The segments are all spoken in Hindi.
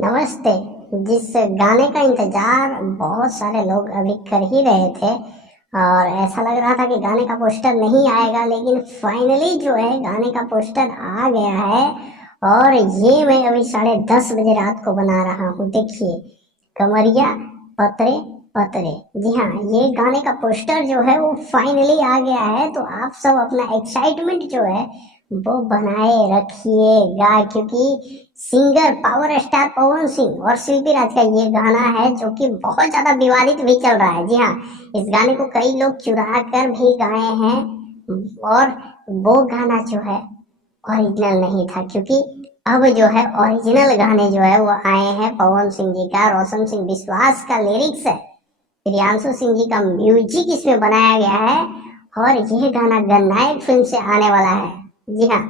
नमस्ते। जिस गाने का इंतजार बहुत सारे लोग अभी कर ही रहे थे और ऐसा लग रहा था कि गाने का पोस्टर नहीं आएगा, लेकिन फाइनली जो है गाने का पोस्टर आ गया है। और ये मैं अभी 10:30 बजे रात को बना रहा हूँ। देखिए, कमरिया पतरे पतरे। जी हाँ, ये गाने का पोस्टर जो है वो फाइनली आ गया है। तो आप सब अपना एक्साइटमेंट जो है वो बनाए रखिएगा, क्योंकि singer power star Pawan Singh और शिल्पी राज का ये गाना है जो कि बहुत ज्यादा विवादित भी चल रहा है। जी हाँ, इस गाने को कई लोग चुरा कर भी गाए हैं और वो गाना जो है ओरिजिनल नहीं था, क्योंकि अब जो है ओरिजिनल गाने जो है वो आए हैं पवन सिंह जी का, रोशन सिंह विश्वास का लिरिक्स है, प्रियांशु सिंह जी का म्यूजिक इसमें बनाया गया है और यह गाना गन्नायक फिल्म से आने वाला है। जी हाँ,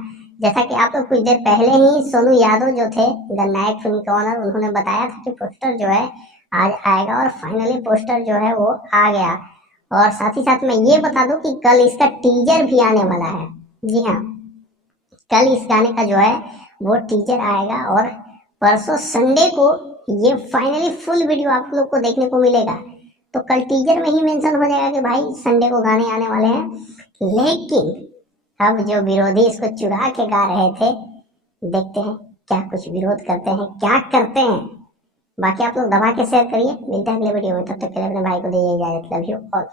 जैसा कि आप लोग कुछ देर पहले ही सोनू यादव जो थे गन्नायक फिल्म के ओनर, उन्होंने बताया था कि पोस्टर जो है आज आएगा और फाइनली पोस्टर जो है वो आ गया। और साथ ही साथ मैं ये बता दूं कि कल इसका टीजर भी आने वाला है। जी हाँ, कल इस गाने का जो है वो टीजर आएगा और परसों संडे को ये फाइनली फुल वीडियो आप लोग को देखने को मिलेगा। तो कल टीजर में ही मेंशन हो जाएगा कि भाई संडे को गाने आने वाले हैं। लेकिन अब जो विरोधी इसको चुरा के गा रहे थे, देखते हैं क्या कुछ विरोध करते हैं, क्या करते हैं। बाकी आप लोग दबा के शेयर करिए। मिलते हैं अगले वीडियो में, तब तक के लिए अपने भाई को दीजिए इजाजत। Love you all.